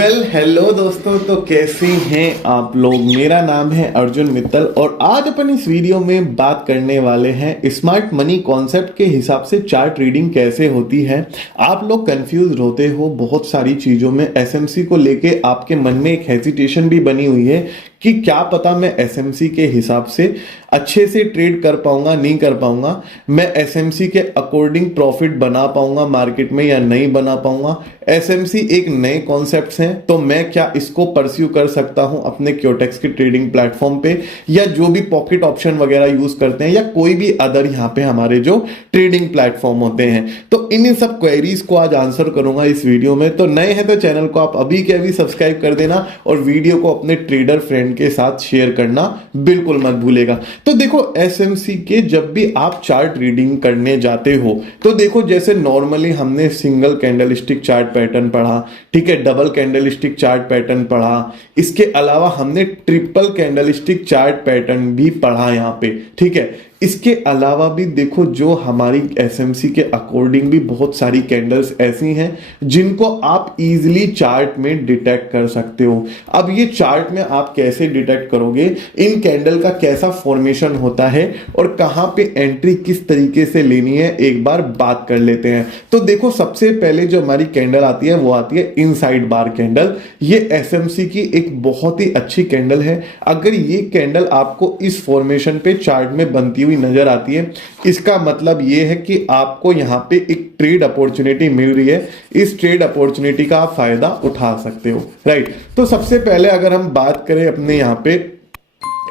Hello दोस्तों, तो कैसे हैं आप लोग। मेरा नाम है अर्जुन मित्तल और आज अपन इस वीडियो में बात करने वाले हैं स्मार्ट मनी कॉन्सेप्ट के हिसाब से चार्ट रीडिंग कैसे होती है। आप लोग कंफ्यूज होते हो बहुत सारी चीज़ों में। एसएमसी को लेके आपके मन में एक हेजिटेशन भी बनी हुई है कि क्या पता मैं एसएमसी के हिसाब से अच्छे से ट्रेड कर पाऊंगा नहीं कर पाऊंगा, मैं एसएमसी के अकॉर्डिंग प्रॉफिट बना पाऊंगा मार्केट में या नहीं बना पाऊंगा। एसएमसी एक नए कॉन्सेप्ट्स हैं, तो मैं क्या इसको परस्यू कर सकता हूं अपने क्योटेक्स के ट्रेडिंग प्लेटफॉर्म पे, या जो भी पॉकेट ऑप्शन वगैरह यूज करते हैं या कोई भी अदर यहाँ पे हमारे जो ट्रेडिंग प्लेटफॉर्म होते हैं। तो इन सब क्वेरीज को आज आंसर करूंगा इस वीडियो में। तो नए हैं तो चैनल को आप अभी के अभी सब्सक्राइब कर देना और वीडियो को अपने ट्रेडर फ्रेंड के साथ शेयर करना बिल्कुल मत भूलेगा। तो देखो, एसएमसी के जब भी आप चार्ट रीडिंग करने जाते हो तो देखो, जैसे नॉर्मली हमने सिंगल कैंडलस्टिक चार्ट पैटर्न पढ़ा, ठीक है, डबल कैंडलस्टिक चार्ट पैटर्न पढ़ा, इसके अलावा हमने ट्रिपल कैंडलस्टिक चार्ट पैटर्न भी पढ़ा यहाँ पे, ठीक है। इसके अलावा भी देखो, जो हमारी एसएमसी के अकॉर्डिंग भी बहुत सारी कैंडल्स ऐसी हैं जिनको आप इजीली चार्ट में डिटेक्ट कर सकते हो। अब ये चार्ट में आप कैसे डिटेक्ट करोगे, इन कैंडल का कैसा फॉर्मेशन होता है और कहां पे एंट्री किस तरीके से लेनी है, एक बार बात कर लेते हैं। तो देखो, सबसे पहले जो हमारी कैंडल आती है वो आती है इनसाइड बार कैंडल। ये एसएमसी की एक बहुत ही अच्छी कैंडल है। अगर ये कैंडल आपको इस फॉर्मेशन पे चार्ट में बनती नजर आती है, इसका मतलब यह है कि आपको यहां पे एक ट्रेड अपॉर्चुनिटी मिल रही है। इस ट्रेड अपॉर्चुनिटी का आप फायदा उठा सकते हो, राइट। तो सबसे पहले अगर हम बात करें अपने यहां पे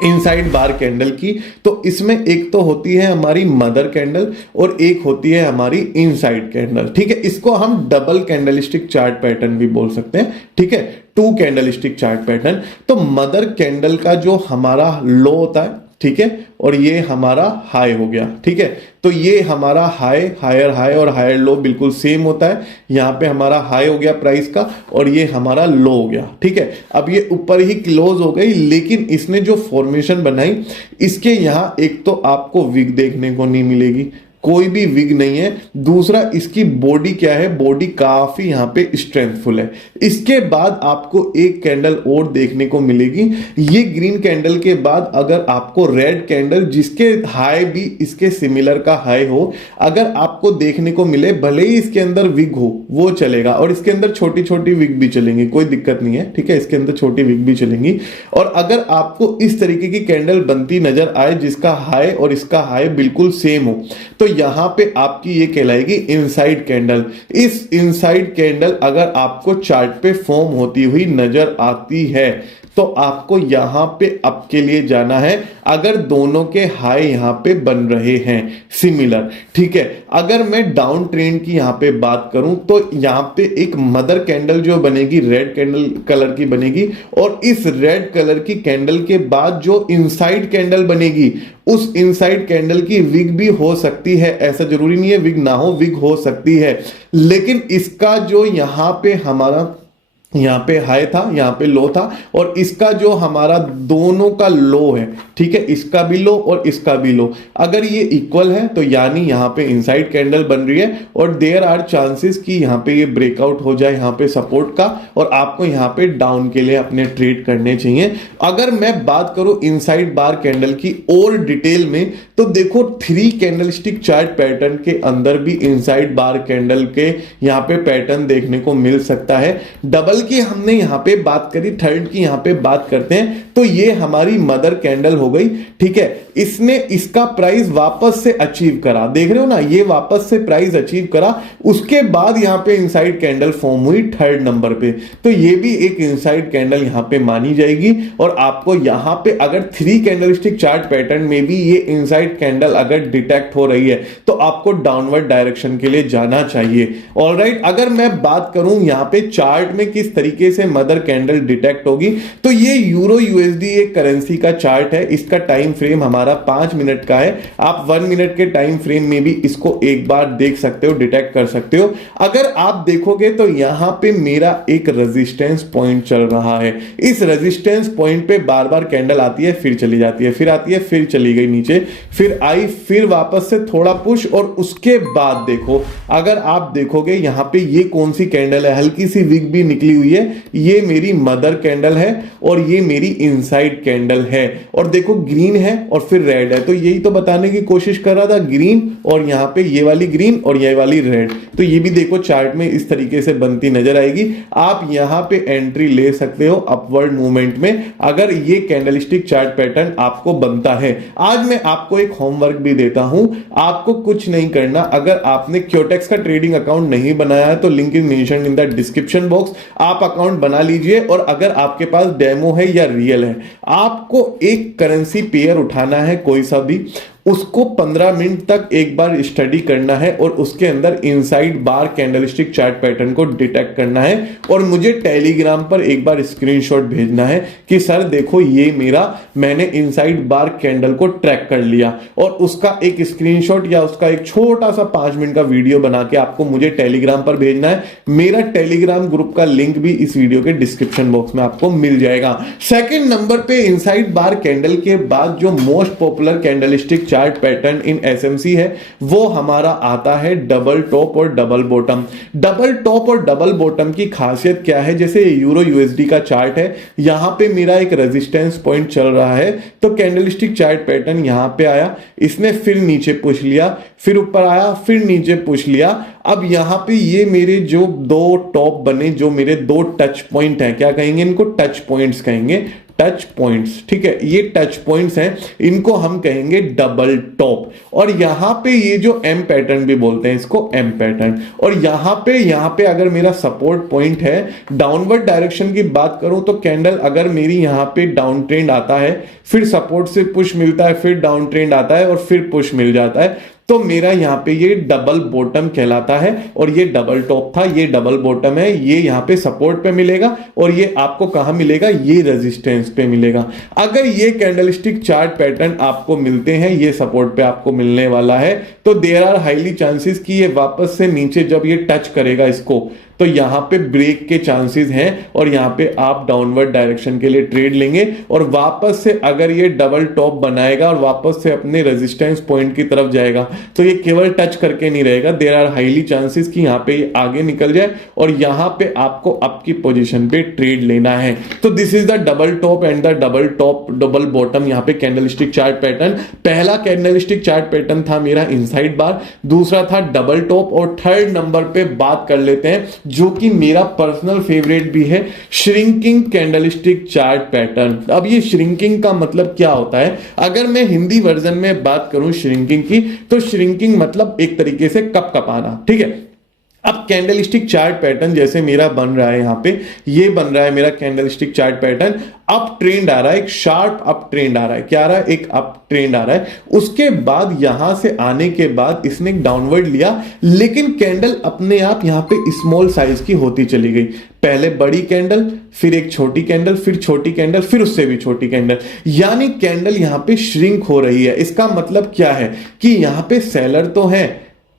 इनसाइड बार कैंडल की, तो इसमें एक तो होती है हमारी मदर कैंडल और एक होती है हमारी इनसाइड कैंडल, ठीक है। इसको हम डबल कैंडलस्टिक चार्ट पैटर्न भी बोल सकते हैं, ठीक है, टू कैंडलस्टिक चार्ट पैटर्न। तो मदर कैंडल का जो हमारा लो होता है, ठीक है, और ये हमारा हाई हो गया, ठीक है। तो ये हमारा हाई, हायर हाई और हायर लो बिल्कुल सेम होता है। यहाँ पे हमारा हाई हो गया प्राइस का और ये हमारा लो हो गया, ठीक है। अब ये ऊपर ही क्लोज हो गई, लेकिन इसने जो फॉर्मेशन बनाई, इसके यहाँ एक तो आपको विग देखने को नहीं मिलेगी, कोई भी विग नहीं है। दूसरा, इसकी बॉडी क्या है, बॉडी काफी यहां पे स्ट्रेंथफुल है। इसके बाद आपको एक कैंडल और देखने को मिलेगी। ये ग्रीन कैंडल के बाद अगर आपको रेड कैंडल जिसके हाई भी इसके सिमिलर का हाई हो, अगर आपको देखने को मिले, भले ही इसके अंदर विग हो वो चलेगा, और इसके अंदर छोटी छोटी विग भी चलेंगी, कोई दिक्कत नहीं है, ठीक है, इसके अंदर छोटी विग भी चलेंगी। और अगर आपको इस तरीके की कैंडल बनती नजर आए जिसका हाई और इसका हाई बिल्कुल सेम हो, तो यहां पे आपकी ये कहलाएगी इनसाइड कैंडल। इस इनसाइड कैंडल अगर आपको चार्ट पे फॉर्म होती हुई नजर आती है तो आपको यहां पे अप के लिए जाना है, अगर दोनों के हाई यहां पे बन रहे हैं सिमिलर, ठीक है। अगर मैं डाउन ट्रेंड की यहां पे बात करूं तो यहां पे एक मदर कैंडल जो बनेगी रेड कैंडल कलर की बनेगी, और इस रेड कलर की कैंडल के बाद जो इनसाइड कैंडल बनेगी, उस इनसाइड कैंडल की विग भी हो सकती है, ऐसा जरूरी नहीं है विग ना हो, विग हो सकती है। लेकिन इसका जो यहां पे हमारा यहां पे हाई था, यहां पे लो था, और इसका जो हमारा दोनों का लो है, ठीक है, इसका भी लो और इसका भी लो, अगर ये इक्वल है तो यानी यहां पे इनसाइड कैंडल बन रही है, और देयर आर चांसेस कि यहां पे ये ब्रेकआउट हो जाए यहां पे सपोर्ट का, और आपको यहां पे डाउन के लिए अपने ट्रेड करने चाहिए। अगर मैं बात करूं इनसाइड बार कैंडल की और डिटेल में, तो देखो, 3 कैंडलस्टिक चार्ट पैटर्न के अंदर भी इनसाइड बार कैंडल के यहां पे पैटर्न देखने को मिल सकता है। डबल की हमने यहां पे बात करी, थर्ड की यहां पे बात करते हैं, तो ये हमारी मदर कैंडल हो गई, ठीक है। इसने इसका प्राइस वापस से अचीव करा, देख रहे हो ना, ये वापस से प्राइस अचीव करा, उसके बाद यहां पे इनसाइड कैंडल फॉर्म हुई थर्ड नंबर पे, तो ये भी एक इनसाइड कैंडल यहां पे मानी जाएगी। और आपको यहां पे अगर 3 कैंडलस्टिक चार्ट पैटर्न में भी ये इनसाइड कैंडल अगर डिटेक्ट हो रही है तो आपको डाउनवर्ड डायरेक्शन के लिए जाना चाहिए। ऑलराइट, अगर मैं बात करूं यहां पे चार्ट में किस तरीके से मदर कैंडल डिटेक्ट होगी, तो ये यूरो यूएसडी एक करेंसी का चार्ट है। इसका टाइम फ्रेम हमारा 5 मिनट का है। आप 1 मिनट के टाइम फ्रेम में भी इसको एक बार देख सकते हो, डिटेक्ट कर सकते हो। अगर आप देखोगे तो यहां पे मेरा एक रेजिस्टेंस पॉइंट चल रहा है। इस रेजिस्टेंस पॉइंट पे बार बार कैंडल आती है, फिर चली जाती है, फिर आती है, फिर चली गई नीचे, फिर आई, फिर वापस से थोड़ा पुश, और उसके बाद देखो, अगर आप देखोगे यहां पे ये कौन सी कैंडल है, हल्की सी विग भी निकली हुई है, ये मेरी मदर कैंडल है और ये मेरी इनसाइड कैंडल है। और देखो ग्रीन है और फिर रेड है, तो यही तो बताने की कोशिश कर रहा था, ग्रीन और यहां पे ये वाली ग्रीन और ये वाली रेड। तो ये भी देखो चार्ट में इस तरीके से बनती नजर आएगी। आप यहां पे एंट्री ले सकते हो अपवर्ड मूवमेंट में अगर ये कैंडलस्टिक चार्ट पैटर्न आपको बनता है। आज मैं आपको एक होमवर्क भी देता हूं, आपको कुछ नहीं करना। अगर आपने क्योटेक्स का ट्रेडिंग अकाउंट नहीं बनाया है तो link is mentioned in the description box, आप अकाउंट बना लीजिए। और अगर आपके पास डेमो है या रियल है, आपको एक करेंसी पेयर उठाना है कोई सा भी, उसको 15 मिनट तक एक बार स्टडी करना है और उसके अंदर इनसाइड बार कैंडलस्टिक चार्ट पैटर्न को डिटेक्ट करना है और मुझे टेलीग्राम पर एक बार स्क्रीनशॉट भेजना है कि सर देखो ये मैंने इनसाइड बार कैंडल को ट्रैक कर लिया, और उसका एक स्क्रीनशॉट या उसका एक छोटा सा 5 मिनट का वीडियो बना के आपको मुझे टेलीग्राम पर भेजना है। मेरा टेलीग्राम ग्रुप का लिंक भी इस वीडियो के डिस्क्रिप्शन बॉक्स में आपको मिल जाएगा। सेकंड नंबर पे इनसाइड बार कैंडल के बाद जो most popular candlestick chart pattern in SMC है वो हमारा आता है डबल टॉप और डबल बॉटम। डबल टॉप और डबल बॉटम की खासियत क्या है, जैसे यूरो यूएसडी का चार्ट है, यहां पे मेरा एक रेजिस्टेंस पॉइंट चल रहा है, तो कैंडलस्टिक चार्ट पैटर्न यहां पे आया, इसने फिर नीचे पुश लिया, फिर ऊपर आया, फिर नीचे पुश लिया। अब यहां पे ये मेरे जो दो टॉप बने, जो मेरे दो टच पॉइंट हैं, क्या कहेंगे इनको, टच पॉइंट्स कहेंगे, टच पॉइंट्स, ठीक है, ये टच पॉइंट्स हैं, इनको हम कहेंगे डबल टॉप। और यहां पे ये जो एम पैटर्न भी बोलते हैं इसको, एम पैटर्न। और यहां पे अगर मेरा सपोर्ट पॉइंट है, डाउनवर्ड डायरेक्शन की बात करूं तो कैंडल अगर मेरी यहां पे डाउन ट्रेंड आता है, फिर सपोर्ट से पुश मिलता है, फिर डाउन ट्रेंड आता है और फिर पुश मिल जाता है, तो मेरा यहां पे ये डबल बॉटम कहलाता है। और ये डबल टॉप था, ये डबल बॉटम है, ये यहां पे सपोर्ट पे मिलेगा और ये आपको कहां मिलेगा, ये रेजिस्टेंस पे मिलेगा। अगर ये कैंडलस्टिक चार्ट पैटर्न आपको मिलते हैं, ये सपोर्ट पे आपको मिलने वाला है, तो देयर आर हाईली चांसेस कि ये वापस से नीचे जब ये टच करेगा इसको, तो यहां पे ब्रेक के चांसेस हैं और यहां पे आप डाउनवर्ड डायरेक्शन के लिए ट्रेड लेंगे। और वापस से अगर ये डबल टॉप बनाएगा और वापस से अपने रेजिस्टेंस पॉइंट की तरफ जाएगा, तो ये केवल टच करके नहीं रहेगा, देयर आर हाईली चांसेस कि यहां पे ये आगे निकल जाए और यहां पे आपको आपकी पोजीशन पे ट्रेड लेना है। तो this is the double top and the double top double bottom यहां पे कैंडलस्टिक चार्ट पैटर्न। पहला कैंडलस्टिक चार्ट पैटर्न था मेरा इनसाइड बार, दूसरा था डबल टॉप, और थर्ड नंबर पे बात कर लेते हैं जो कि मेरा पर्सनल फेवरेट भी है, श्रिंकिंग कैंडलस्टिक चार्ट पैटर्न। अब ये श्रिंकिंग का मतलब क्या होता है, अगर मैं हिंदी वर्जन में बात करूं श्रिंकिंग की, तो श्रिंकिंग मतलब एक तरीके से कप कपाना, ठीक है। अब कैंडलस्टिक चार्ट पैटर्न जैसे मेरा बन रहा है, यहां पे ये बन रहा है मेरा candlestick chart pattern, up trend आ रहा है, एक शार्प अप ट्रेंड आ रहा है, क्या आ रहा है, एक अप ट्रेंड आ रहा है। उसके बाद यहां से आने के बाद इसने एक डाउनवर्ड लिया, लेकिन कैंडल अपने आप यहां पे स्मॉल साइज की होती चली गई। पहले बड़ी कैंडल, फिर एक छोटी कैंडल, फिर छोटी कैंडल, फिर उससे भी छोटी कैंडल, यानी कैंडल यहां पे श्रिंक हो रही है। इसका मतलब क्या है कि यहां पे सेलर तो है,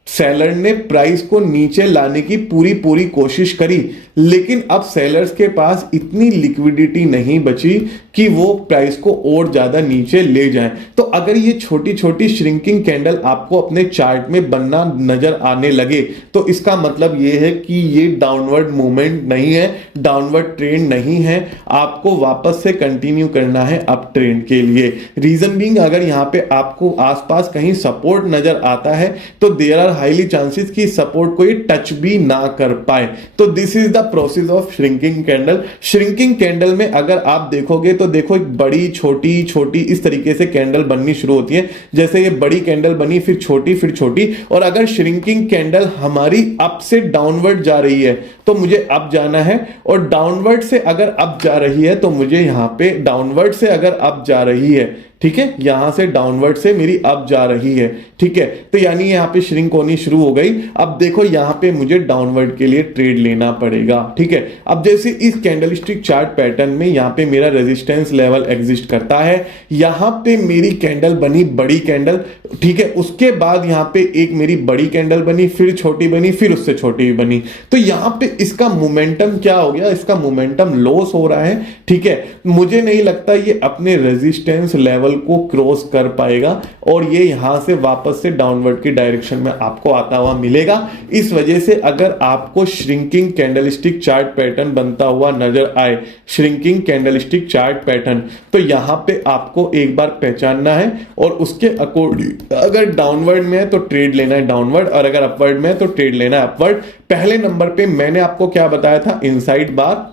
सेलर ने प्राइस को नीचे लाने की पूरी कोशिश करी, लेकिन अब सेलर्स के पास इतनी लिक्विडिटी नहीं बची कि वो प्राइस को और ज्यादा नीचे ले जाएं। तो अगर ये छोटी छोटी श्रिंकिंग कैंडल आपको अपने चार्ट में बनना नजर आने लगे, तो इसका मतलब ये है कि ये डाउनवर्ड मूवमेंट नहीं है, डाउनवर्ड ट्रेंड नहीं है, आपको वापस से कंटिन्यू करना है अप ट्रेंड के लिए। रीजन बीइंग, अगर यहां पे आपको आसपास कहीं सपोर्ट नजर आता है, तो देयर आर हाईली चांसेस कि सपोर्ट को ये टच भी ना कर पाए। तो this is the process of shrinking candle. Shrinking candle में अगर आप देखोगे तो देखो एक बड़ी छोटी छोटी इस तरीके से कैंडल बननी शुरू होती है, जैसे ये बड़ी कैंडल बनी, फिर छोटी, और अगर श्रिंकिंग कैंडल हमारी अप से डाउनवर्ड जा रही है तो मुझे अप जाना है, और डाउनवर्ड से अगर अप जा रही है तो मुझे यहां पे डाउनवर्ड से अगर अप जा रही है, ठीक है, यहां से डाउनवर्ड से मेरी अप जा रही है, ठीक है, तो यानी यहां पे श्रिंक होनी शुरू हो गई। अब देखो यहां पे मुझे डाउनवर्ड के लिए ट्रेड लेना पड़ेगा, ठीक है। अब जैसे इस कैंडलस्टिक चार्ट पैटर्न में यहां पे मेरा रेजिस्टेंस लेवल एग्जिस्ट करता है, यहां पे मेरी कैंडल बनी बड़ी कैंडल, ठीक है, उसके बाद यहां पे एक मेरी बड़ी कैंडल बनी, फिर छोटी बनी, फिर उससे छोटी भी बनी, तो यहां पे इसका मोमेंटम क्या हो गया, इसका मोमेंटम लॉस हो रहा है, ठीक है। मुझे नहीं लगता ये अपने रेजिस्टेंस लेवल लेवल को क्रॉस कर पाएगा और ये यहां से वापस से डाउनवर्ड की डायरेक्शन में आपको आता हुआ मिलेगा। इस वजह से अगर आपको श्रिंकिंग कैंडलस्टिक चार्ट पैटर्न बनता हुआ नजर आए, श्रिंकिंग कैंडलस्टिक चार्ट पैटर्न, तो यहां पे आपको एक बार पहचानना है और उसके अकॉर्डिंग अगर डाउनवर्ड में है तो ट्रेड लेना है डाउनवर्ड, और अगर अपवर्ड में है तो ट्रेड लेना है अपवर्ड। पहले नंबर पे मैंने आपको क्या बताया था, इनसाइड बार,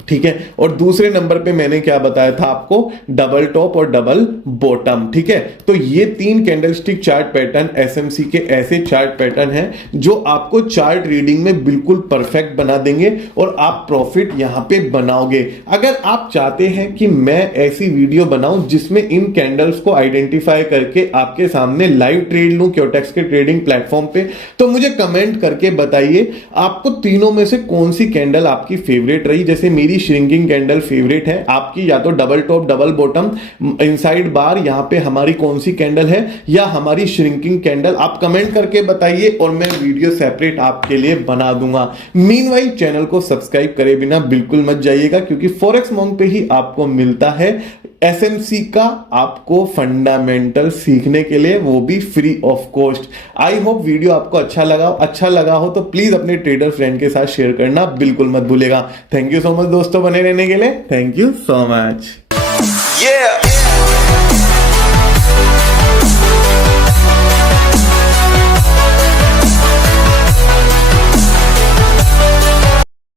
ठीक है, और दूसरे नंबर पे मैंने क्या बताया था आपको, डबल टॉप और डबल बॉटम, ठीक है। तो ये 3 कैंडलस्टिक चार्ट पैटर्न एसएमसी के ऐसे चार्ट पैटर्न हैं जो आपको चार्ट रीडिंग में बिल्कुल परफेक्ट बना देंगे और आप प्रॉफिट यहां पे बनाओगे। अगर आप चाहते हैं कि मैं ऐसी वीडियो बनाऊं जिसमें इन कैंडल्स को आइडेंटिफाई करके आपके सामने लाइव ट्रेड लूं क्योटेक्स के ट्रेडिंग प्लेटफॉर्म पे, तो मुझे कमेंट करके बताइए आपको तीनों में से कौन सी कैंडल आपकी फेवरेट रही। जैसे मेरी श्रिंकिंग कैंडल फेवरेट है, आपकी या तो double top double bottom inside bar, यहां पे हमारी कौन सी कैंडल है, या हमारी श्रिंकिंग कैंडल, आप कमेंट करके बताइए और मैं वीडियो सेपरेट आपके लिए बना दूंगा। मीनवाइल चैनल को सब्सक्राइब करे बिना बिल्कुल मत जाइएगा, क्योंकि फॉरेक्स मॉन्क पे ही आपको मिलता है एसएमसी का आपको फंडामेंटल सीखने के लिए, वो भी free of cost. I hope video आपको अच्छा लगा हो तो प्लीज अपने ट्रेडर फ्रेंड के साथ शेयर करना बिल्कुल मत भूलेगा। थैंक यू सो मच दोस्तों बने रहने के लिए, थैंक यू सो मच।